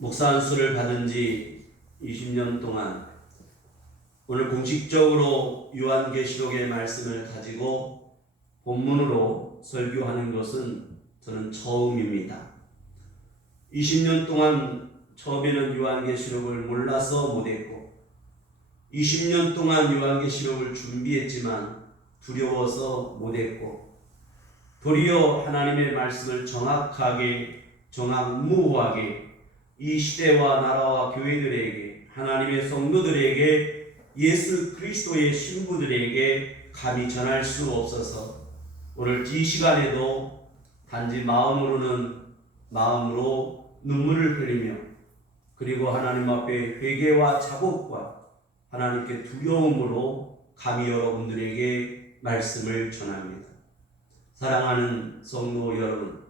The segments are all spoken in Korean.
목사 안수를 받은 지 20년 동안 오늘 공식적으로 요한계시록의 말씀을 가지고 본문으로 설교하는 것은 저는 처음입니다. 20년 동안 처음에는 요한계시록을 몰라서 못했고 20년 동안 요한계시록을 준비했지만 두려워서 못했고 도리어 하나님의 말씀을 정확하게 정확무호하게 이 시대와 나라와 교회들에게 하나님의 성도들에게 예수 그리스도의 신부들에게 감히 전할 수 없어서 오늘 이 시간에도 단지 마음으로 눈물을 흘리며 그리고 하나님 앞에 회개와 자복과 하나님께 두려움으로 감히 여러분들에게 말씀을 전합니다. 사랑하는 성도 여러분,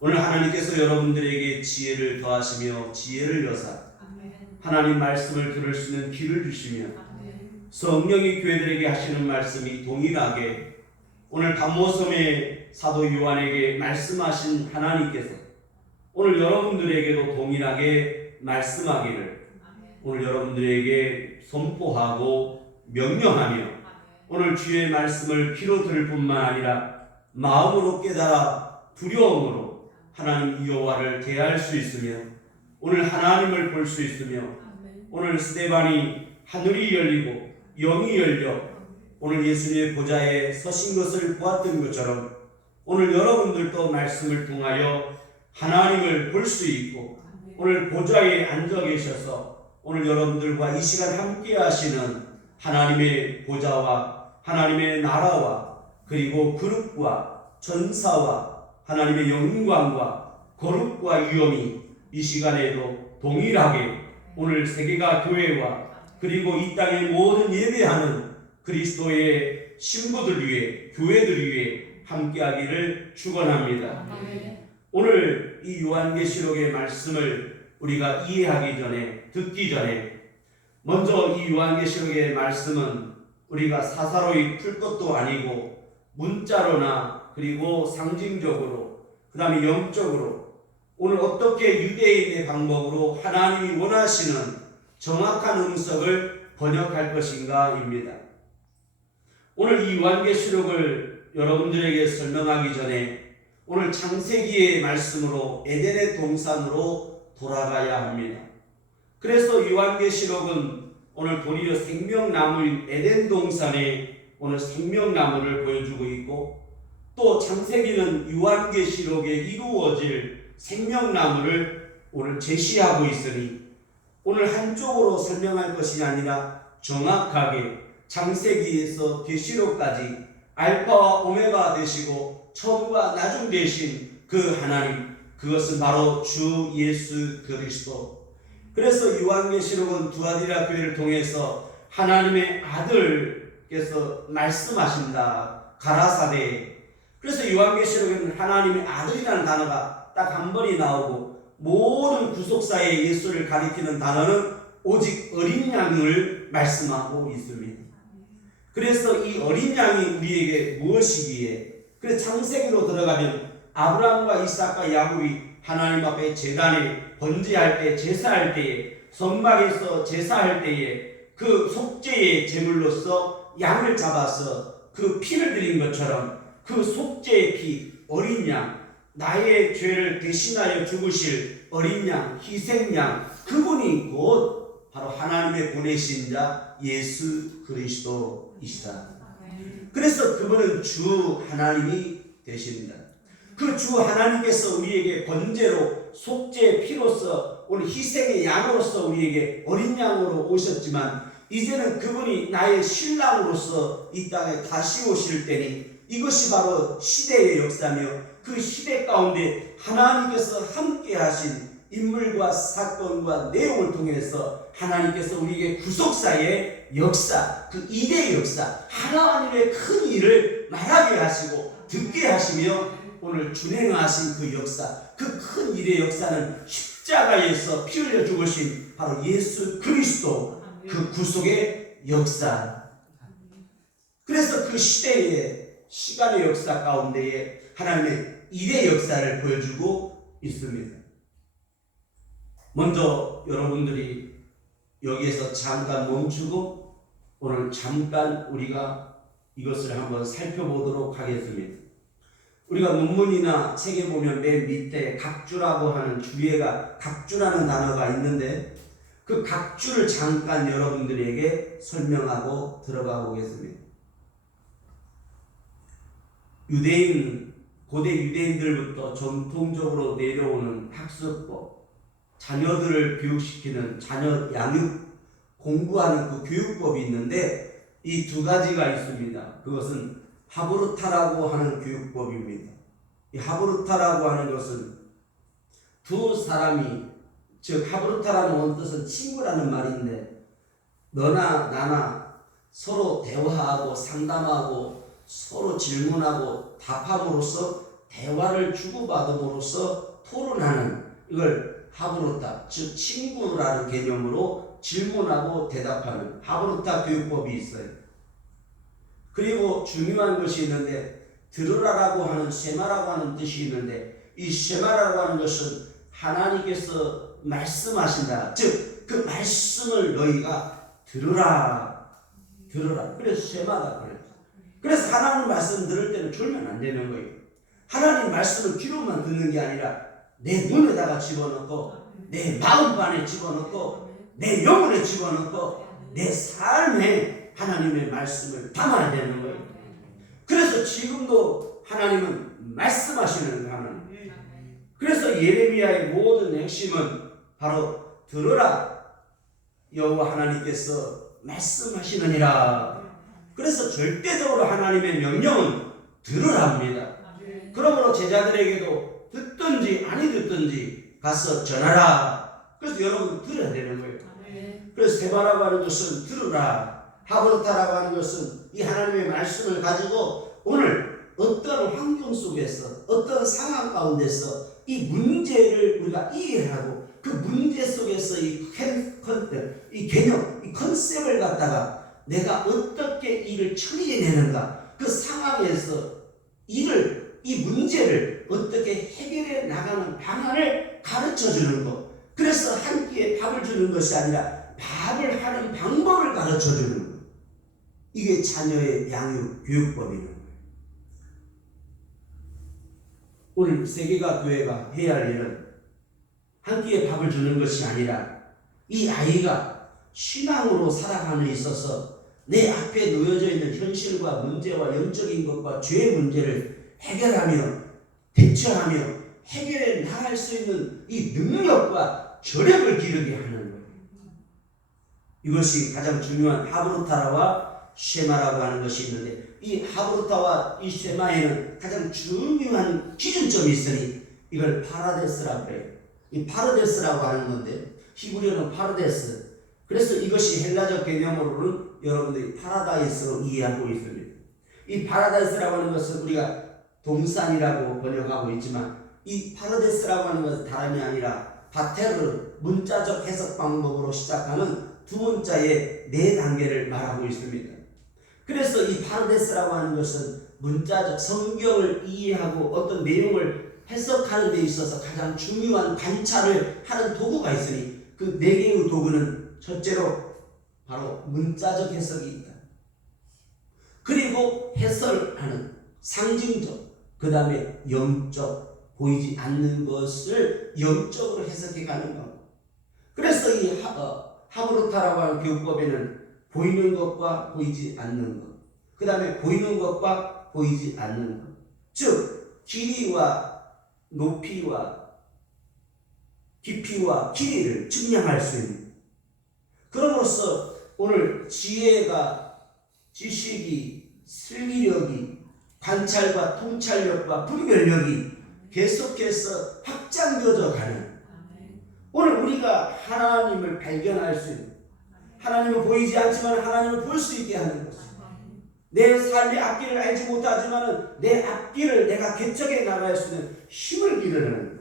오늘 하나님께서 여러분들에게 지혜를 더하시며 지혜를 여사 하나님 말씀을 들을 수 있는 귀를 주시며 성령이 교회들에게 하시는 말씀이 동일하게 오늘 담모섬의 사도 요한에게 말씀하신 하나님께서 오늘 여러분들에게도 동일하게 말씀하기를 오늘 여러분들에게 선포하고 명령하며 오늘 주의 말씀을 귀로 들을 뿐만 아니라 마음으로 깨달아 두려움으로 하나님 여호와를 대할 수 있으며 오늘 하나님을 볼 수 있으며 오늘 스데반이 하늘이 열리고 영이 열려 오늘 예수님의 보좌에 서신 것을 보았던 것처럼 오늘 여러분들도 말씀을 통하여 하나님을 볼 수 있고 오늘 보좌에 앉아 계셔서 오늘 여러분들과 이 시간 함께 하시는 하나님의 보좌와 하나님의 나라와 그리고 그릇과 전사와 하나님의 영광과 거룩과 위엄이 이 시간에도 동일하게 오늘 세계가 교회와 그리고 이 땅의 모든 예배하는 그리스도의 신부들 위해 교회들 위해 함께하기를 축원합니다. 오늘 이 요한계시록의 말씀을 우리가 이해하기 전에 듣기 전에 먼저 이 요한계시록의 말씀은 우리가 사사로이 풀 것도 아니고 문자로나 그리고 상징적으로 그 다음에 영적으로 오늘 어떻게 유대인의 방법으로 하나님이 원하시는 정확한 응석을 번역할 것인가입니다. 오늘 이 요한계시록을 여러분들에게 설명하기 전에 오늘 창세기의 말씀으로 에덴의 동산으로 돌아가야 합니다. 그래서 요한계시록은 오늘 도리어 생명나무인 에덴 동산에 오늘 생명나무를 보여주고 있고 또 창세기는 요한계시록에 이루어질 생명나무를 오늘 제시하고 있으니 오늘 한쪽으로 설명할 것이 아니라 정확하게 창세기에서 계시록까지 알파와 오메가 되시고 처음과 나중 되신 그 하나님, 그것은 바로 주 예수 그리스도. 그래서 요한계시록은 두아디라 교회를 통해서 하나님의 아들께서 말씀하신다. 가라사대. 그래서 요한계시록에는 하나님의 아들이라는 단어가 딱 한 번이 나오고 모든 구속사의 예수를 가리키는 단어는 오직 어린 양을 말씀하고 있습니다. 그래서 이 어린 양이 우리에게 무엇이기에 그래서 창세기로 들어가면 아브라함과 이삭과 야곱이 하나님 앞에 제단에 번제할 때 제사할 때에 성막에서 제사할 때에 그 속죄의 제물로서 양을 잡아서 그 피를 드린 것처럼 그 속죄의 피 어린 양 나의 죄를 대신하여 죽으실 어린 양 희생양 그분이 곧 바로 하나님의 보내신 자 예수 그리스도이시다. 그래서 그분은 주 하나님이 되십니다. 그 주 하나님께서 우리에게 번제로 속죄의 피로서 오늘 희생의 양으로서 우리에게 어린 양으로 오셨지만 이제는 그분이 나의 신랑으로서 이 땅에 다시 오실 때니 이것이 바로 시대의 역사며 그 시대 가운데 하나님께서 함께 하신 인물과 사건과 내용을 통해서 하나님께서 우리에게 구속사의 역사, 그 이대의 역사, 하나님의 큰 일을 말하게 하시고 듣게 하시며 오늘 준행하신 그 역사, 그 큰 일의 역사는 십자가에서 피 흘려 죽으신 바로 예수 그리스도 그 구속의 역사. 그래서 그 시대의 시간의 역사 가운데에 하나님의 일의 역사를 보여주고 있습니다. 먼저 여러분들이 여기에서 잠깐 멈추고 오늘 잠깐 우리가 이것을 한번 살펴보도록 하겠습니다. 우리가 논문이나 책에 보면 맨 밑에 각주라고 하는 주예가 각주라는 단어가 있는데 그 각주를 잠깐 여러분들에게 설명하고 들어가 보겠습니다. 고대 유대인들부터 전통적으로 내려오는 학습법, 자녀들을 교육시키는 자녀 양육, 공부하는 그 교육법이 있는데 이 두 가지가 있습니다. 그것은 하브루타라고 하는 교육법입니다. 이 하브루타라고 하는 것은 두 사람이, 즉 하브루타라는 원뜻은 친구라는 말인데 너나 나나 서로 대화하고 상담하고 서로 질문하고 답함으로써 대화를 주고받음으로써 토론하는, 이걸 하브루타, 즉 친구라는 개념으로 질문하고 대답하는 하브루타 교육법이 있어요. 그리고 중요한 것이 있는데 들으라라고 하는 쉐마라고 하는 뜻이 있는데 이 쉐마라고 하는 것은 하나님께서 말씀하신다. 즉 그 말씀을 너희가 들으라. 그래서 쉐마다 그래요. 그래서 하나님 말씀 들을 때는 졸면 안 되는 거예요. 하나님 말씀을 귀로만 듣는 게 아니라 내 눈에다가 집어넣고 내 마음판에 집어넣고 내 영혼에 집어넣고 내 삶에 하나님의 말씀을 담아야 되는 거예요. 그래서 지금도 하나님은 말씀하시는 하나님. 그래서 예레미야의 모든 핵심은 바로 들으라 여호와 하나님께서 말씀하시느니라. 그래서 절대적으로 하나님의 명령은 들으랍니다. 그러므로 제자들에게도 듣든지 아니 듣든지 가서 전하라. 그래서 여러분 들어야 되는 거예요. 그래서 세바라고 하는 것은 들으라, 하브루타라고 하는 것은 이 하나님의 말씀을 가지고 오늘 어떤 환경 속에서 어떤 상황 가운데서 이 문제를 우리가 이해하고 그 문제 속에서 이 개념, 이 컨셉을 갖다가 내가 어떻게 이를 처리해내는가, 그 상황에서 이 문제를 어떻게 해결해 나가는 방안을 가르쳐 주는 것. 그래서 한 끼에 밥을 주는 것이 아니라 밥을 하는 방법을 가르쳐 주는 것. 이게 자녀의 양육 교육법이에요. 오늘 세계가 교회가 해야 할 일은 한 끼에 밥을 주는 것이 아니라 이 아이가 신앙으로 살아가는 데 있어서 내 앞에 놓여져 있는 현실과 문제와 영적인 것과 죄의 문제를 해결하며 대처하며 해결해 나갈 수 있는 이 능력과 저력을 기르게 하는 거예요. 이것이 가장 중요한 하브루타라와 쉐마라고 하는 것이 있는데 이 하브루타와 이 쉐마에는 가장 중요한 기준점이 있으니 이걸 파라데스라고 해요. 이 파르데스라고 하는 건데 히브리어는 파르데스. 그래서 이것이 헬라적 개념으로는 여러분들이 파라다이스로 이해하고 있습니다. 이 파라다이스라고 하는 것은 우리가 동산이라고 번역하고 있지만 이 파르데스라고 하는 것은 다름이 아니라 바테르, 문자적 해석 방법으로 시작하는 두 문자의 네 단계를 말하고 있습니다. 그래서 이 파르데스라고 하는 것은 문자적 성경을 이해하고 어떤 내용을 해석하는 데 있어서 가장 중요한 관찰을 하는 도구가 있으니 그 네 개의 도구는 첫째로 바로 문자적 해석이 있다. 그리고 해설하는 상징적, 그 다음에 영적, 보이지 않는 것을 영적으로 해석해 가는 것. 그래서 이 하브루타라고 하는 교육법에는 보이는 것과 보이지 않는 것, 그 다음에 보이는 것과 보이지 않는 것, 즉 길이와 높이와 깊이와 길이를 측량할 수 있는. 그럼으로써 오늘 지혜가, 지식이, 슬기력이, 관찰과 통찰력과 분별력이 계속해서 확장되어져 가는, 오늘 우리가 하나님을 발견할 수 있는, 하나님은 보이지 않지만 하나님을 볼 수 있게 하는 것입니다. 내 삶의 앞길을 알지 못하지만 내 앞길을 내가 개척해 나갈 수 있는 힘을 기르는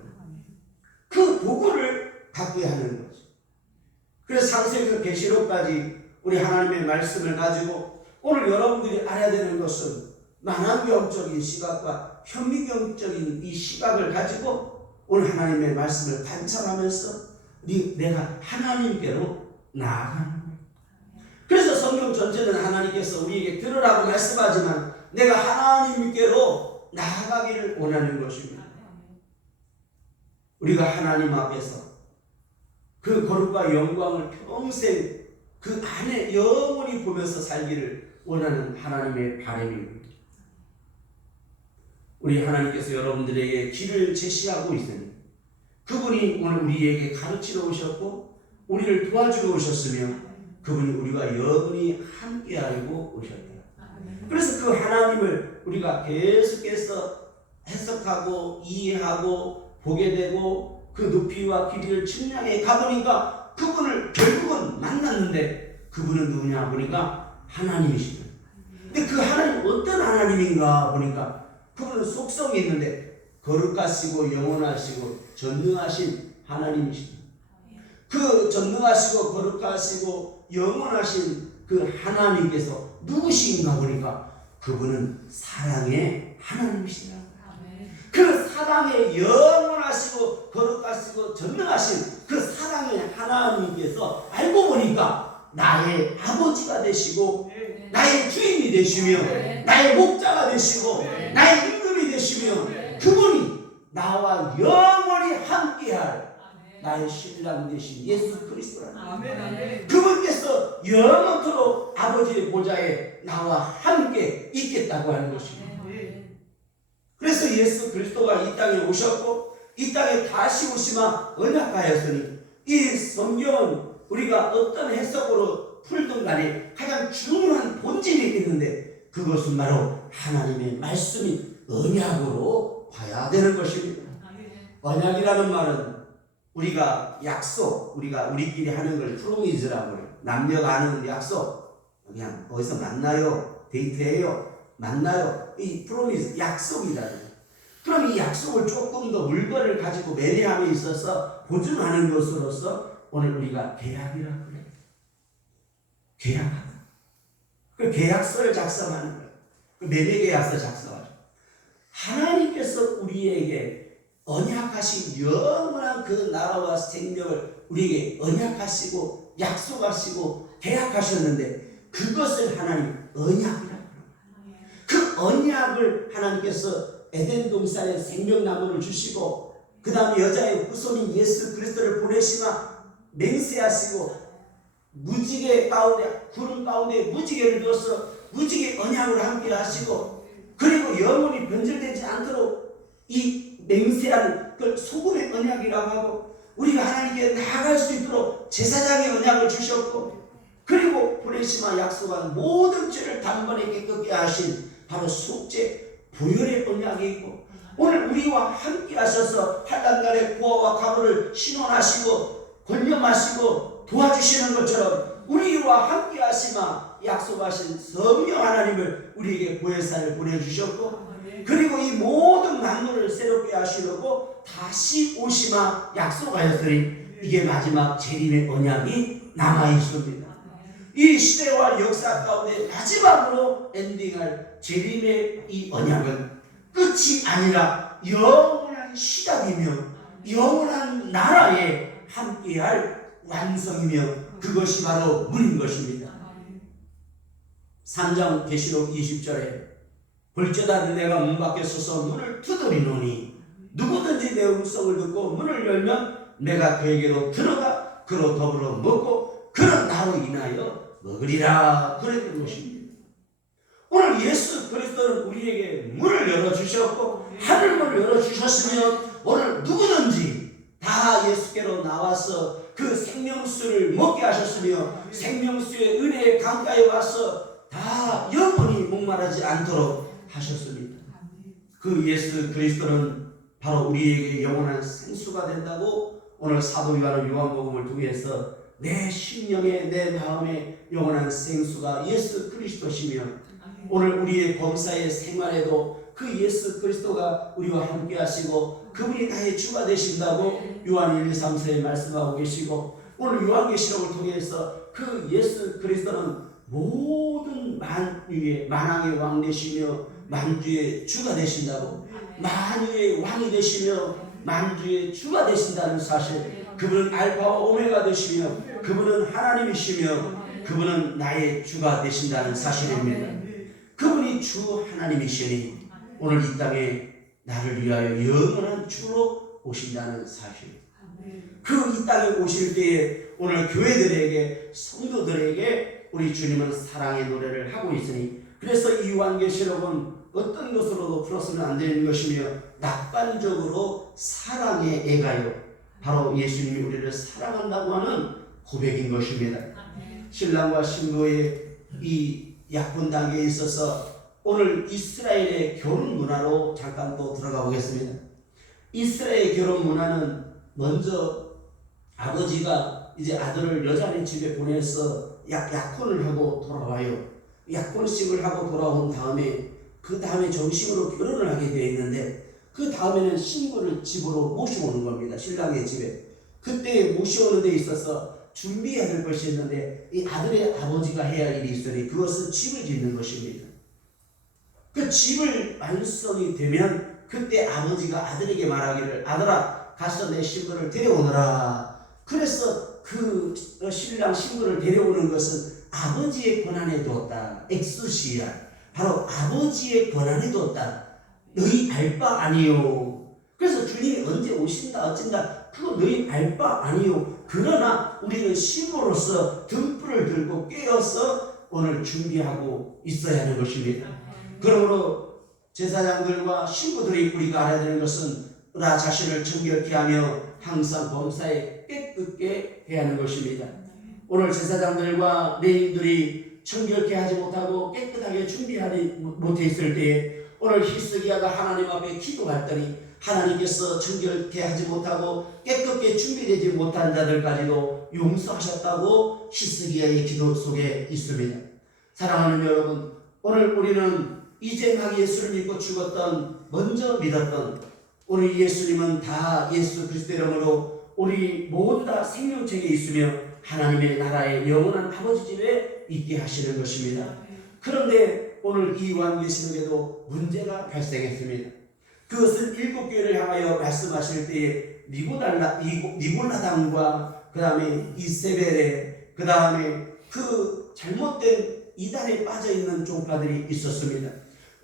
그 도구를 갖고야 하는 거죠. 그래서 창세기부터 계시록까지 우리 하나님의 말씀을 가지고 오늘 여러분들이 알아야 되는 것은 만화경적인 시각과 현미경적인 이 시각을 가지고 오늘 하나님의 말씀을 관찰하면서 내가 하나님께로 나아가는 거예요. 그래서 성경 전체는 하나님께서 우리에게 들으라고 말씀하지만 내가 하나님께로 나아가기를 원하는 것입니다. 우리가 하나님 앞에서 그 거룩과 영광을 평생 그 안에 영원히 보면서 살기를 원하는 하나님의 바람입니다. 우리 하나님께서 여러분들에게 길을 제시하고 있으니 그분이 오늘 우리에게 가르치러 오셨고 우리를 도와주러 오셨으며 그분이 우리와 영원히 함께하려고 오셨다. 그래서 그 하나님을 우리가 계속해서 해석하고 이해하고 보게 되고 그 높이와 길이를 측량해 가보니까 그분을 결국은 만났는데 그분은 누구냐 보니까 하나님이시다. 근데 그 하나님 어떤 하나님인가 보니까 그분은 속성이 있는데 거룩하시고 영원하시고 전능하신 하나님이시다. 그 전능하시고 거룩하시고 영원하신 그 하나님께서 누구신가 보니까 그분은 사랑의 하나님이시다. 그 사랑의 영원하시고 거룩하시고 전능하신 그 사랑의 하나님께서 알고 보니까 나의 아버지가 되시고 나의 주인이 되시며 나의 목자가 되시고 나의 임금이 되시며 그분이 나와 영원히 함께할 나의 신랑 되신 예수 그리스도라는 그분께서 영원토록 아버지의 보좌에 나와 함께 있겠다고 하는 것입니다. 그래서 예수 그리스도가 이 땅에 오셨고 이 땅에 다시 오시마 언약하였으니 이 성경은 우리가 어떤 해석으로 풀든 간에 가장 중요한 본질이 있는데 그것은 바로 하나님의 말씀인 언약으로 봐야 되는 것입니다. 언약이라는 말은 우리가 약속, 우리가 우리끼리 하는 걸 프로미즈라고 해요. 남녀가 하는 약속, 그냥 어디서 만나요, 데이트해요, 만나요. 이 프로미즈, 약속이라는. 그럼 이 약속을 조금 더 물건을 가지고 매매함에 있어서 보증하는 것으로서 오늘 우리가 계약이라고 그래요. 계약하다. 그 계약서를 작성하는 거예요. 그 매매계약서 작성하죠. 하나님께서 우리에게 언약하신 영원한 그 나라와 생명을 우리에게 언약하시고 약속하시고 계약하셨는데 그것을 하나님 언약이라고 합니다. 그 언약을 하나님께서 에덴 동산에 생명나무를 주시고 그 다음에 여자의 후손인 예수 그리스도를 보내시나 맹세하시고 무지개 가운데 구름 가운데 무지개를 두어서 무지개 언약을 함께 하시고 그리고 영원히 변절되지 않도록 이 맹세하는 그 소금의 언약이라고 하고 우리가 하나님께 나아갈 수 있도록 제사장의 언약을 주셨고 그리고 보내시마 약속한 모든 죄를 단번에 깨끗게 하신 바로 속죄 보혈의 언약이 있고 오늘 우리와 함께 하셔서 환난날에 구원과 가부를 신원하시고 권념하시고 도와주시는 것처럼 우리와 함께 하시마 약속하신 성령 하나님을 우리에게 보혜사를 보내주셨고 그리고 이 모든 만물을 새롭게 하시려고 다시 오시마 약속하였으니 이게 마지막 재림의 언약이 남아있습니다. 이 시대와 역사 가운데 마지막으로 엔딩할 재림의 이 언약은 끝이 아니라 영원한 시작이며 영원한 나라에 함께할 완성이며 그것이 바로 문인 것입니다. 3장 계시록 20절에 볼지어다 내가 문 밖에 서서 문을 두드리노니 누구든지 내 음성을 듣고 문을 열면 내가 그에게로 들어가 그로 더불어 먹고 그는 나로 인하여 먹으리라 그랬던 것입니다. 오늘 예수 그리스도는 우리에게 문을 열어주셨고 하늘문을 열어주셨으면 오늘 누구든지 다 예수께로 나와서 그 생명수를 먹게 하셨으며 생명수의 은혜의 강가에 와서 다 영원히 목마르지 않도록 하셨습니다. 그 예수 그리스도는 바로 우리에게 영원한 생수가 된다고 오늘 사도 요한은 요한복음을 통해서 내 심령에 내 마음에 영원한 생수가 예수 그리스도시며 오늘 우리의 범사의 생활에도 그 예수 그리스도가 우리와 함께 하시고 그분이 나의 주가 되신다고 요한 1, 2, 3서에 말씀하고 계시고 오늘 요한계시록을 통해서 그 예수 그리스도는 모든 만유의 만왕의 왕 되시며 만주의 주가 되신다고 만유의 왕이 되시며 만주의 주가 되신다는 사실 그분은 알파와 오메가 되시며 그분은 하나님이시며 그분은 나의 주가 되신다는 사실입니다. 그분이 주 하나님이시니 오늘 이 땅에 나를 위하여 영원한 주로 오신다는 사실. 그 이 땅에 오실 때에 오늘 교회들에게 성도들에게 우리 주님은 사랑의 노래를 하고 있으니, 그래서 이 요한계시록은 어떤 것으로도 풀었으면 안 되는 것이며 낙관적으로 사랑의 애가요, 바로 예수님이 우리를 사랑한다고 하는 고백인 것입니다. 신랑과 신부의 이 약혼 단계에 있어서 오늘 이스라엘의 결혼 문화로 잠깐 또 들어가 보겠습니다. 이스라엘의 결혼 문화는 먼저 아버지가 이제 아들을 여자네 집에 보내서 약혼을 하고 돌아와요. 약혼식을 하고 돌아온 다음에 그 다음에 정식으로 결혼을 하게 되어 있는데, 그 다음에는 신부를 집으로 모셔오는 겁니다. 신랑의 집에. 그때 모셔오는 데 있어서 준비해야 될 것이 있는데 이 아들의 아버지가 해야 할 일이 있으니 그것은 집을 짓는 것입니다. 그 집을 완성이 되면 그때 아버지가 아들에게 말하기를, 아들아 가서 내 신부를 데려오너라. 그래서 그 신랑 신부를 데려오는 것은 아버지의 권한에 두었다. 엑스시아, 바로 아버지의 권한에 두었다. 너희 알 바 아니요. 그래서 주님이 언제 오신다 어쩐다 그거 너희 알 바 아니요. 그러나 우리는 신부로서 등불을 들고 깨어서 오늘 준비하고 있어야 하는 것입니다. 그러므로 제사장들과 신부들이 우리가 알아야 되는 것은 나 자신을 정결케 하며 항상 범사에 깨끗게 해야 하는 것입니다. 오늘 제사장들과 레위인들이 정결케 하지 못하고 깨끗하게 준비하지 못했을 때에 오늘 히스기야가 하나님 앞에 기도했더니 하나님께서 정결케 하지 못하고 깨끗게 준비되지 못한 자들까지도 용서하셨다고 히스기야의 기도 속에 있습니다. 사랑하는 여러분, 오늘 우리는 이제 막 예수를 믿고 죽었던, 먼저 믿었던 우리 예수님은 다 예수 그리스도 이름으로 우리 모두 다 생명책에 있으며 하나님의 나라의 영원한 아버지 집에 있게 하시는 것입니다. 그런데 오늘 이 요한계시록에도 문제가 발생했습니다. 그것은 일곱 교회를 향하여 말씀하실 때에 니골라당과 그 다음에 이세벨의 그 다음에 그 잘못된 이단에 빠져있는 종파들이 있었습니다.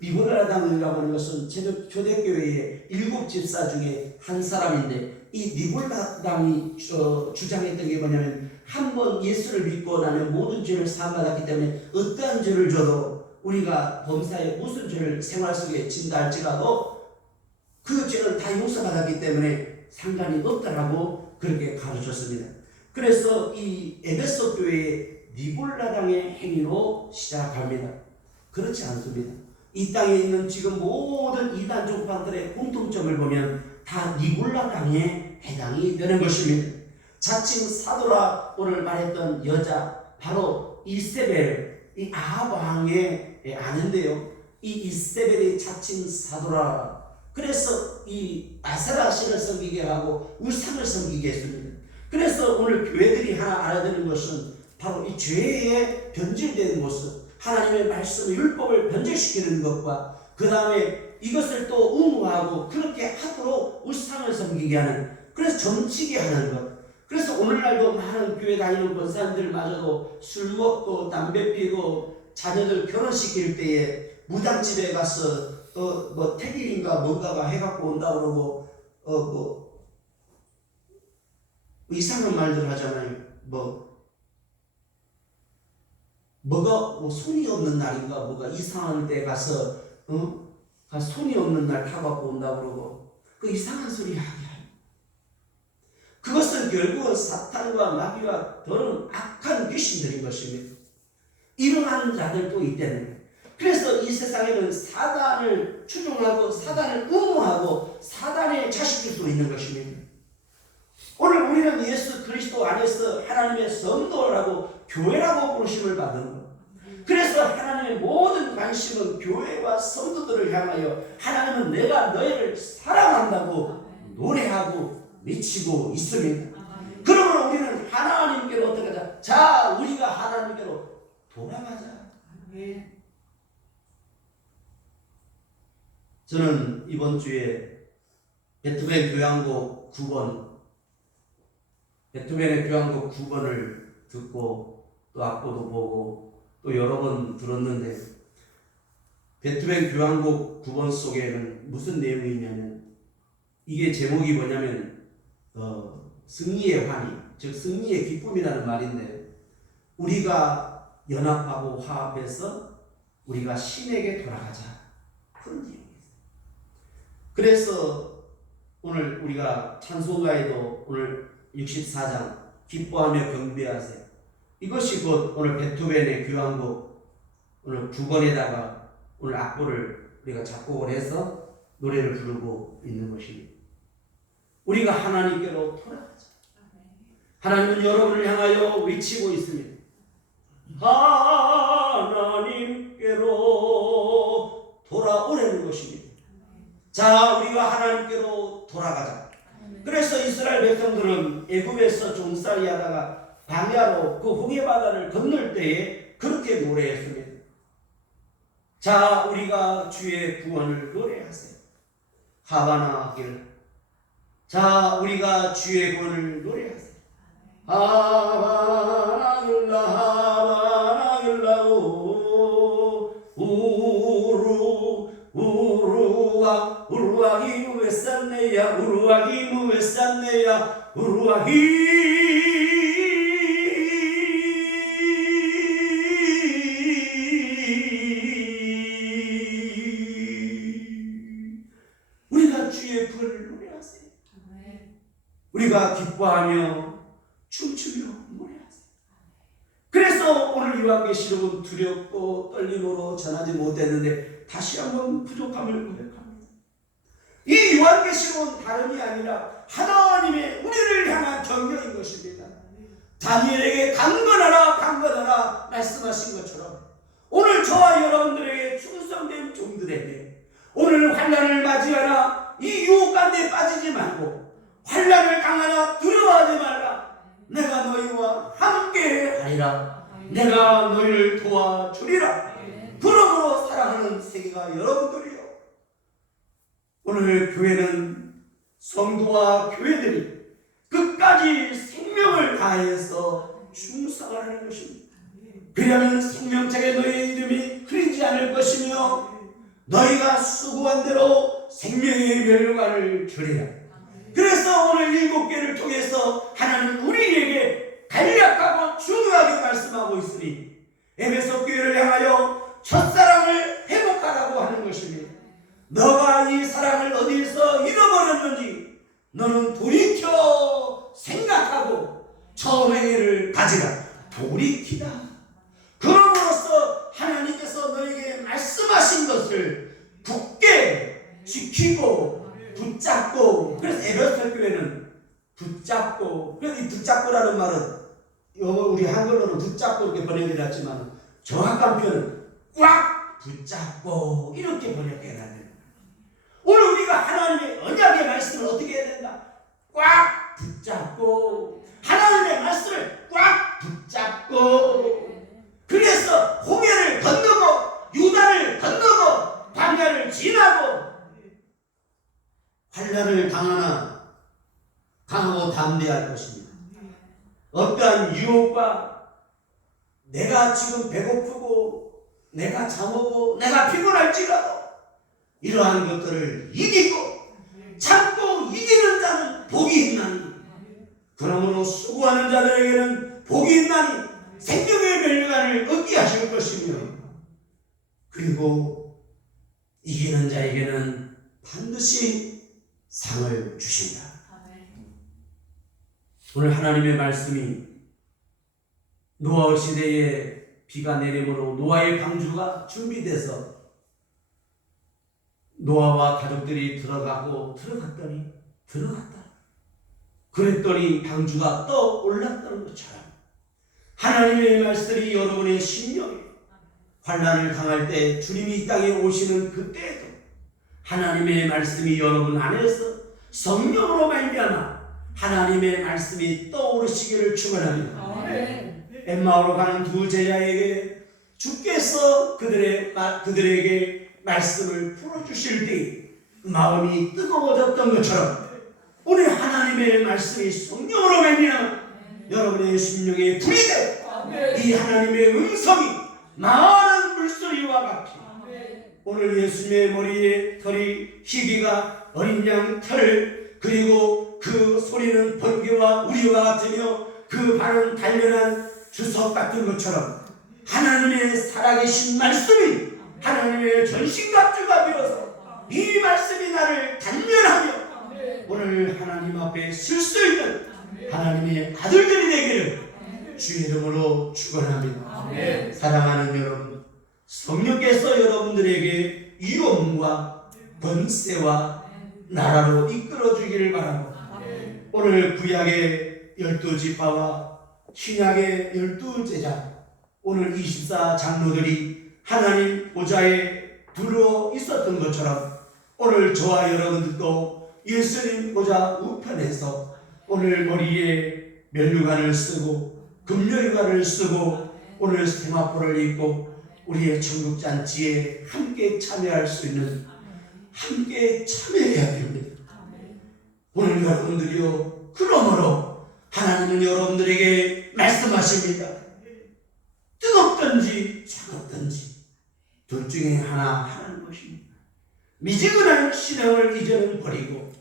니골라당이라고 하는 것은 초대교회의 일곱 집사 중에 한 사람인데, 이 니골라당이 주장했던 게 뭐냐면, 한번 예수를 믿고 나면 모든 죄를 사함받았기 때문에 어떠한 죄를 져도 우리가 범사에 무슨 죄를 생활 속에 진다 할지라도 그 죄는 다 용서받았기 때문에 상관이 없다라고 그렇게 가르쳤습니다. 그래서 이 에베소 교회의 니골라당의 행위로 시작합니다. 그렇지 않습니다. 이 땅에 있는 지금 모든 이단 종파들의 공통점을 보면 다 니골라당에 해당이 되는 것입니다. 자칭 사도라 오늘 말했던 여자, 바로 이세벨, 이 아합 왕의 아내인데요. 이 이세벨이 자칭 사도라. 그래서 이 아세라신을 섬기게 하고 우상을 섬기게 했습니다. 그래서 오늘 교회들이 하나 알아야 되는 것은 바로 이 죄의 변질된 모습, 하나님의 말씀, 율법을 변질시키는 것과 그 다음에 이것을 또 의무하고 그렇게 하도록 우상을 섬기게 하는, 그래서 점치게 하는 것. 그래서 오늘날도 많은 교회 다니는 권사님들마저도 술 먹고 담배 피고 자녀들 결혼시킬 때에 무당집에 가서 뭐 택일인가 뭔가가 해갖고 온다 그러고 뭐 이상한 말들 하잖아요. 뭐가 뭐 손이 없는 날인가 뭐가 이상한 데 가서 손이 없는 날 타갖고 온다 그러고 그 이상한 소리 하게 하요. 그것은 결국은 사탄과 마귀와 더러운 악한 귀신들인 것입니다. 이러한 자들도 있다는 거예요. 그래서 이 세상에는 사단을 추종하고 사단을 의무하고 사단의 자식일 수 있는 것입니다. 오늘 우리는 예수 그리스도 안에서 하나님의 성도라고 교회라고 부르심을 받는 것. 그래서 하나님의 모든 관심은 교회와 성도들을 향하여 하나님은 내가 너희를 사랑한다고 노래하고 미치고 있습니다. 그러므로 우리는 하나님께로 어떻게 하자? 자, 우리가 하나님께로 돌아가자. 저는 이번 주에 베토벤 교향곡 9번 베토벤의 교향곡 9번을 듣고 또 악보도 보고 또 여러 번 들었는데 베토벤 교향곡 9번 속에는 무슨 내용이 있냐면 이게 제목이 뭐냐면 승리의 환희, 즉 승리의 기쁨이라는 말인데 우리가 연합하고 화합해서 우리가 신에게 돌아가자 그런 내용이 있어요. 그래서 오늘 우리가 찬송가에도 오늘 64장 기뻐하며 경배하세요. 이것이 곧 오늘 베토벤의 교향곡 오늘 9번에다가 오늘 악보를 우리가 작곡을 해서 노래를 부르고 있는 것입니다. 우리가 하나님께로 돌아가자. 하나님은 여러분을 향하여 외치고 있습니다. 하나님께로 돌아오라는 것입니다. 자, 우리가 하나님께로 돌아가자. 그래서 이스라엘 백성들은 애굽에서 종살이 하다가 광야로 그 홍해 바다를 건널 때에 그렇게 노래했습니다. 자, 우리가 주의 구원을 노래하세요. 하바나 길. 자, 우리가 주의 구원을 노래하세요. 하바나 길라 하바나 길라 우루와 우루아기 무베산네야 우루아기 무베산네야 우루아기 우리가 기뻐하며 춤추며 노래하세요. 그래서 오늘 요한계시록은 두렵고 떨림으로 전하지 못했는데 다시 한번 부족함을 고백합니다. 이 요한계시록은 다름이 아니라 하나님의 우리를 향한 격려인 것입니다. 다니엘에게 강건하라 말씀하신 것처럼 오늘 저와 여러분들에게 충성된 종들에게 오늘 환난을 맞이하라 이 유혹 가운데 빠지지 말고 환난을 당하나 두려워하지 말라. 내가 너희와 함께 하리라. 내가 너희를 도와주리라. 그러므로 사랑하는 세계가 여러분들이요. 오늘 교회는 성도와 교회들이 끝까지 생명을 다해서 충성을 하는 것입니다. 그러면 생명책에 너희의 이름이 흐리지 않을 것이며 너희가 수고한 대로 생명의 멸류관을 주리라. 그래서 오늘 7개를 통해서 하나님은 우리에게 간략하고 중요하게 말씀하고 있으니 에베소 교회를 향하여 첫사랑을 회복하라고 하는 것입니다. 너가 이 사랑을 어디에서 잃어버렸는지 너는 돌이켜 생각하고 처음의 일을 가지라. 돌이키다. 그럼으로써 하나님께서 너에게 말씀하신 것을 굳게 지키고 붙잡고, 그래서 에베소 교회는 붙잡고, 그래서 이 붙잡고라는 말은 우리 한글로는 붙잡고 이렇게 번역해놨지만 정확한 표현은 꽉 붙잡고 이렇게 번역해야 돼요. 오늘 우리가 하나님의 언약의 말씀을 어떻게 해야 된다? 꽉 붙잡고 하나님의 말씀을 꽉 붙잡고 그래서 홍해를 건너고 유다를 건너고 광야를 지나고 환난을 당하나 강하고 담대할 것입니다. 어떠한 유혹과 내가 지금 배고프고 내가 잠오고 내가 피곤할지라도 이러한 것들을 이기고 참고 이기는 자는 복이 있나니 그러므로 수고하는 자들에게는 복이 있나니 생명의 멸류관을 얻게 하실 것이며 그리고 이기는 자에게는 반드시 상을 주신다. 오늘 하나님의 말씀이 노아 시대에 비가 내림으로 노아의 방주가 준비돼서 노아와 가족들이 들어갔더니 그랬더니 방주가 떠올랐다는 것처럼 하나님의 말씀이 여러분의 심령에 환난을 당할 때 주님이 이 땅에 오시는 그때에도 하나님의 말씀이 여러분 안에서 성령으로 말미암아 하나님의 말씀이 떠오르시기를 축원합니다. 엠마오로 가는 두 제자에게 주께서 그들에게 말씀을 풀어주실 때 마음이 뜨거워졌던 것처럼 오늘 하나님의 말씀이 성령으로 말미암아 여러분의 심령에 불이 되고 이 하나님의 음성이 많은 물소리와 같이 오늘 예수님의 머리에 털이 희귀가 어린 양 털, 그리고 그 소리는 번개와 우리와 같으며 그 발은 단련한 주석 같은 것처럼 하나님의 살아계신 말씀이 하나님의 전신갑주가 되어서 이 말씀이 나를 단련하며 오늘 하나님 앞에 설 수 있는 하나님의 아들들이 되기를 주의 이름으로 축원합니다. 사랑하는 여러분, 성령께서 여러분들에게 위엄과 권세와 나라로 이끌어 주기를 바라고 오늘 구약의 12지파와 신약의 12제자 오늘 24 장로들이 하나님 보좌에 들어 있었던 것처럼 오늘 저와 여러분들도 예수님 보좌 우편에서 오늘 머리에 면류관을 쓰고 금요일관을 쓰고 오늘 세마포를 입고 우리의 천국잔치에 함께 참여할 수 있는 함께 참여해야 됩니다. 오늘 여러분들이요, 그러므로 하나님은 여러분들에게 말씀하십니다. 뜨겁든지 차갑든지 둘 중에 하나 하는 것입니다. 미지근한 신앙을 이제는 버리고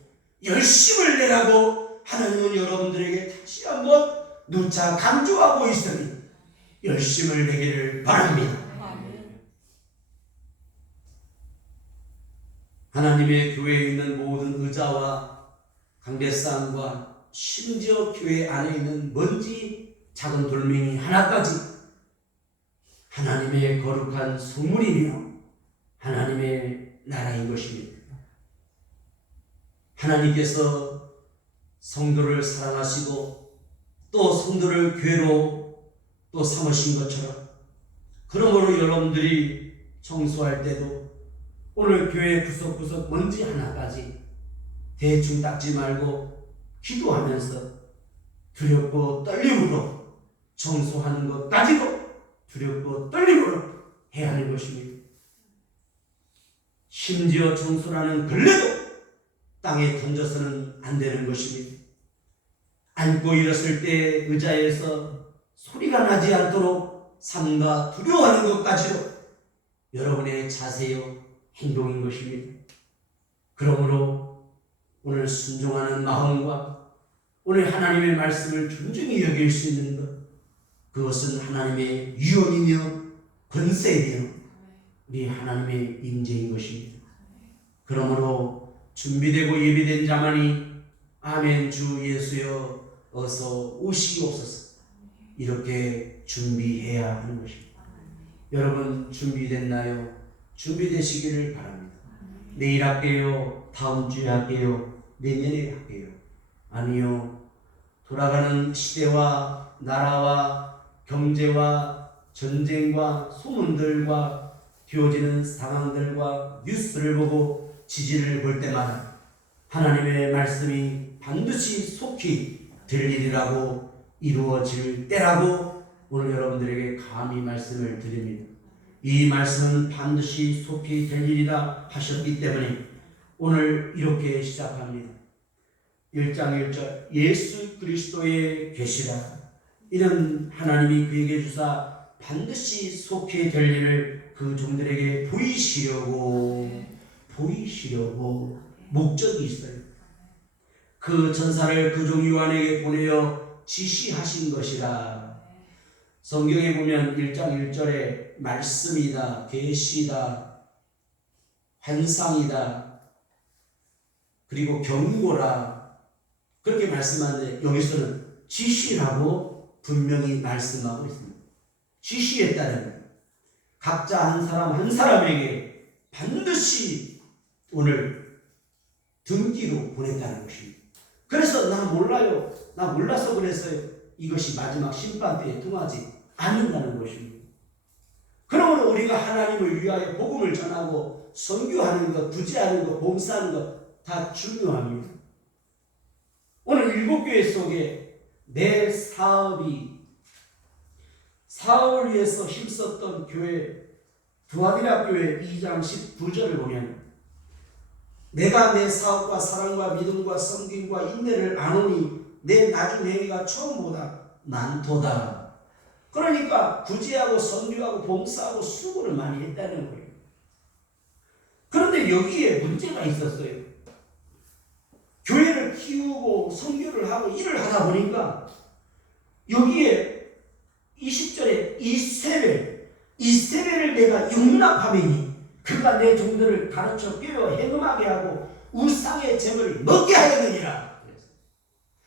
열심을 내라고 하나님은 여러분들에게 다시 한번 누차 강조하고 있으니 열심을 내기를 바랍니다. 하나님의 교회에 있는 모든 의자와 강대상과 심지어 교회 안에 있는 먼지 작은 돌멩이 하나까지 하나님의 거룩한 성물이며 하나님의 나라인 것입니다. 하나님께서 성도를 사랑하시고 또 성도를 교회로 또 삼으신 것처럼 그러므로 여러분들이 청소할 때도 오늘 교회 구석구석 먼지 하나까지 대충 닦지 말고 기도하면서 두렵고 떨림으로 청소하는 것까지도 두렵고 떨림으로 해야 하는 것입니다. 심지어 청소라는 걸레도 땅에 던져서는 안 되는 것입니다. 앉고 일었을 때 의자에서 소리가 나지 않도록 삼가 두려워하는 것까지도 여러분의 자세요 행동인 것입니다. 그러므로 오늘 순종하는 마음과 오늘 하나님의 말씀을 존중히 여길 수 있는 것, 그것은 하나님의 위엄이며 권세이며 우리 하나님의 임재인 것입니다. 그러므로 준비되고 예비된 자만이 아멘 주 예수여 어서 오시옵소서 이렇게 준비해야 하는 것입니다. 여러분 준비됐나요? 준비되시기를 바랍니다. 내일 할게요? 다음 주에 할게요? 내년에 할게요? 아니요. 돌아가는 시대와 나라와 경제와 전쟁과 소문들과 되어지는 상황들과 뉴스를 보고 지지를 볼 때마다 하나님의 말씀이 반드시 속히 될 일이라고 이루어질 때라고 오늘 여러분들에게 감히 말씀을 드립니다. 이 말씀은 반드시 속히 될 일이라 하셨기 때문에 오늘 이렇게 시작합니다. 1장 1절 예수 그리스도의 계시라 이는 하나님이 그에게 주사 반드시 속히 될 일을 그 종들에게 보이시려고 목적이 있어요. 그 전사를 그 종 요한에게 보내어 지시하신 것이라. 성경에 보면 1장 1절에 말씀이다, 계시다, 환상이다, 그리고 경고라 그렇게 말씀하는데 여기서는 지시라고 분명히 말씀하고 있습니다. 지시에 따르면 각자 한 사람 한 사람에게 반드시 오늘 등기로 보냈다는 것입니다. 그래서 나 몰라요, 나 몰라서 그랬어요, 이것이 마지막 심판 때에 통하지 않는다는 것입니다. 그러므로 우리가 하나님을 위하여 복음을 전하고 선교하는 것, 구제하는 것, 봉사하는 것 다 중요합니다. 오늘 일곱교회 속에 내 사업을 위해서 힘썼던 교회 두아디라 교회 2장 19절을 보면 내가 내 사업과 사랑과 믿음과 섬김과 인내를 아노니 내 나중 행위가 처음보다 많도다. 그러니까 구제하고 선교하고 봉사하고 수고를 많이 했다는 거예요. 그런데 여기에 문제가 있었어요. 교회를 키우고 선교를 하고 일을 하다 보니까 여기에 20절에 이세벨을 내가 용납하매니 그가 내 종들을 가르쳐 깨워 행음하게 하고 우상의 재물을 먹게 하였느니라.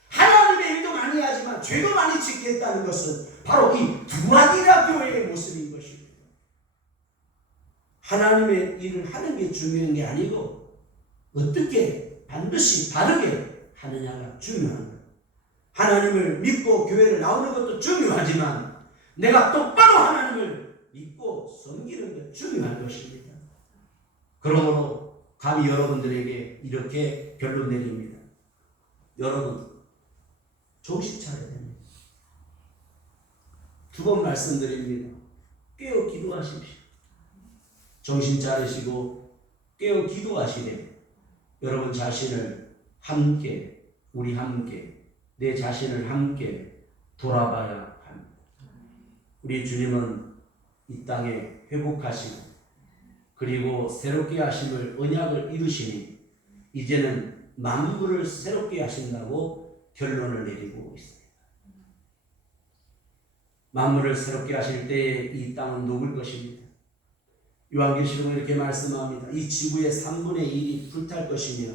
하나님의 일도 많이 하지만 죄도 많이 짓게 했다는 것은 바로 이 두아디라 교회의 모습인 것입니다. 하나님의 일을 하는 게 중요한 게 아니고 어떻게 반드시 바르게 하느냐가 중요한 거예요. 하나님을 믿고 교회를 나오는 것도 중요하지만 내가 똑바로 하나님을 믿고 섬기는 것 중요한 것입니다. 그러므로 감히 여러분들에게 이렇게 결론 내립니다. 여러분 정신 차려야 됩니다. 두 번 말씀드립니다. 깨어 기도하십시오. 정신 차리시고 깨어 기도하시되 여러분 자신을 함께 우리 함께 내 자신을 함께 돌아봐야 합니다. 우리 주님은 이 땅에 회복하시고 그리고 새롭게 하심을 언약을 이루시니 이제는 만물을 새롭게 하신다고 결론을 내리고 있습니다. 만물을 새롭게 하실 때에 이 땅은 녹을 것입니다. 요한계시록은 이렇게 말씀합니다. 이 지구의 3분의 1이 불탈 것이며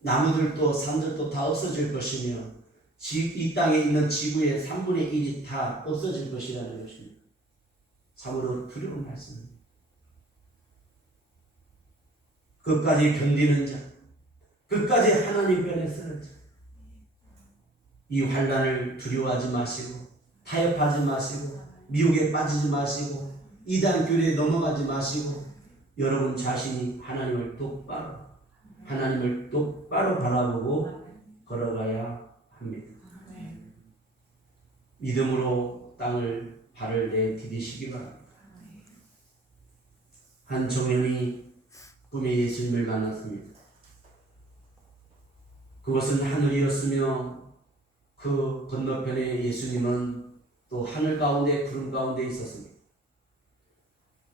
나무들도 산들도 다 없어질 것이며 이 땅에 있는 지구의 3분의 1이 다 없어질 것이라는 것입니다. 참으로 두려운 말씀입니다. 끝까지 견디는 자, 끝까지 하나님 편에 서는 자, 이 환난을 두려워하지 마시고 타협하지 마시고 미혹에 빠지지 마시고 이단 교리에 넘어가지 마시고 여러분 자신이 하나님을 똑바로 바라보고 걸어가야 합니다. 믿음으로 땅을 발을 내디디시기 바랍니다. 한 청년이 꿈에 예수님을 만났습니다. 그것은 하늘이었으며 그 건너편에 예수님은 또 하늘 가운데 구름 가운데 있었습니다.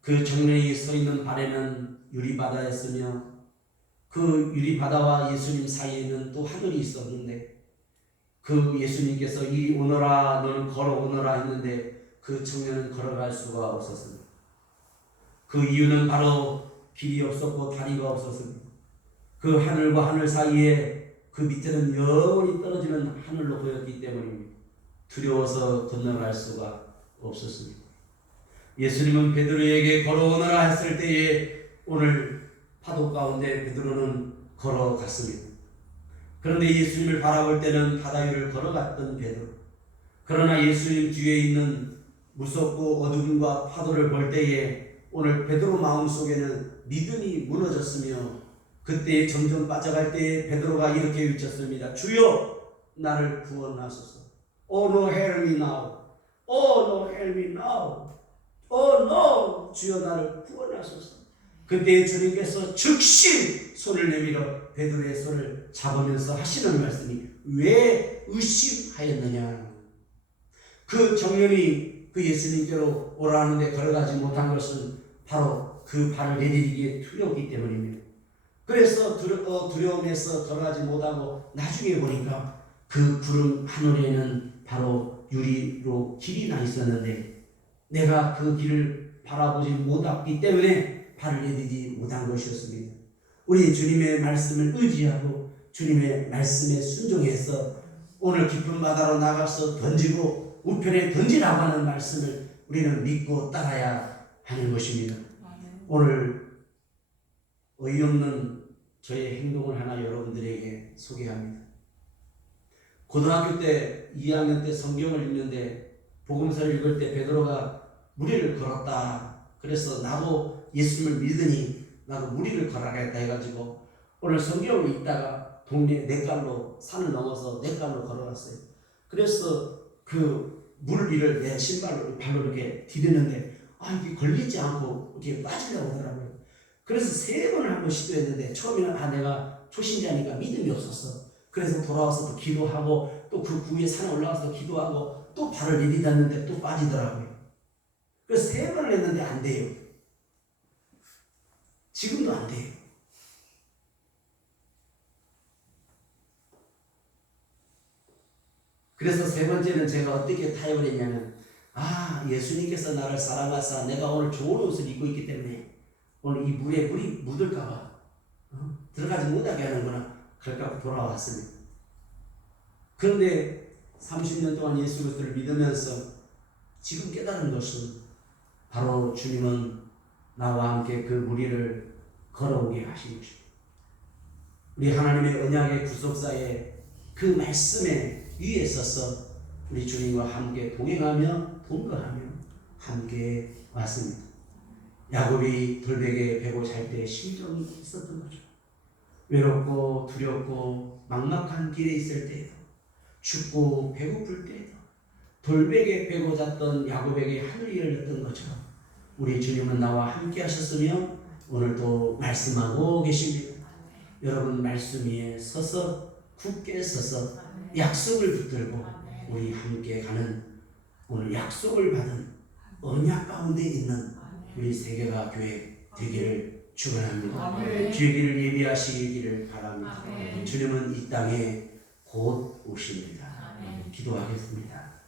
그 청년이 서 있는 발에는 유리바다였으며 그 유리바다와 예수님 사이에는 또 하늘이 있었는데 그 예수님께서 이리 오너라 너는 걸어오너라 했는데 그 청년은 걸어갈 수가 없었습니다. 그 이유는 바로 길이 없었고 다리가 없었습니다. 그 하늘과 하늘 사이에 그 밑에는 영원히 떨어지는 하늘로 보였기 때문입니다. 두려워서 건너갈 수가 없었습니다. 예수님은 베드로에게 걸어오너라 했을 때에 오늘 파도 가운데 베드로는 걸어갔습니다. 그런데 예수님을 바라볼 때는 바다 위를 걸어갔던 베드로. 그러나 예수님 뒤에 있는 무섭고 어둠과 파도를 볼 때에 오늘 베드로 마음속에는 믿음이 무너졌으며 그때 점점 빠져갈 때에 베드로가 이렇게 외쳤습니다. 주여 나를 구원하소서. Oh no help me now. Oh no help me now. Oh no 주여 나를 구원하소서. 그때 주님께서 즉시 손을 내밀어 베드로의 손을 잡으면서 하시는 말씀이 왜 의심하였느냐. 그 청년이 그 예수님께로 오라는데 걸어가지 못한 것은 바로 그 발을 내디디기에 두려웠기 때문입니다. 그래서 두려움에서 걸어가지 못하고 나중에 보니까 그 구름 하늘에는 바로 유리로 길이 나 있었는데 내가 그 길을 바라보지 못했기 때문에 발을 내디디지 못한 것이었습니다. 우리 주님의 말씀을 의지하고 주님의 말씀에 순종해서 오늘 깊은 바다로 나가서 던지고 우편에 던지라고 하는 말씀을 우리는 믿고 따라야 하는 것입니다. 오늘 어이없는 저의 행동을 하나 여러분들에게 소개합니다. 고등학교 때 2학년 때 성경을 읽는데 복음서를 읽을 때 베드로가 무리를 걸었다. 그래서 나도 예수님을 믿으니 나도 무리를 걸어가겠다 해가지고 오늘 성경을 읽다가 동네 냇가로 산을 넘어서 냇가로 걸어갔어요. 그래서 그 물 위를 내 신발로 발로 이렇게 디디는데 이게 걸리지 않고 이렇게 빠지려고 하더라고요. 그래서 3번을 한번 시도했는데 처음에는 내가 초신자니까 믿음이 없었어. 그래서 돌아와서 또 기도하고 또 그 위에 산에 올라가서 기도하고 또 발을 내딛었는데 또 빠지더라고요. 그래서 3번을 했는데 안 돼요. 지금도 안 돼요. 그래서 3번째는 제가 어떻게 타협을 했냐면, 예수님께서 나를 사랑하사 내가 오늘 좋은 옷을 입고 있기 때문에 오늘 이 물에 물이 묻을까봐 들어가지 못하게 하는구나. 그럴까 돌아왔습니다. 그런데 30년 동안 예수 그리스도를 믿으면서 지금 깨달은 것은 바로 주님은 나와 함께 그 무리를 걸어오게 하신 것입니다. 우리 하나님의 언약의 구속사에 그 말씀에 위에 서서 우리 주님과 함께 동행하며 동거하며 함께 왔습니다. 야곱이 돌베개 베고 잘 때 심정이 있었던 거죠. 외롭고 두렵고 막막한 길에 있을 때에도, 춥고 배고플 때에도 돌베개 베고 잤던 야곱에게 하늘이 열렸던 것처럼 우리 주님은 나와 함께 하셨으며 오늘도 말씀하고 계십니다. 여러분 말씀 위에 서서 굳게 서서 약속을 붙들고 우리 함께 가는, 오늘 약속을 받은 언약 가운데 있는 우리 세계가 교회 되기를 축원합니다. 주의 길을 예비하시기를 바랍니다. 주님은 이 땅에 곧 오십니다. 기도하겠습니다.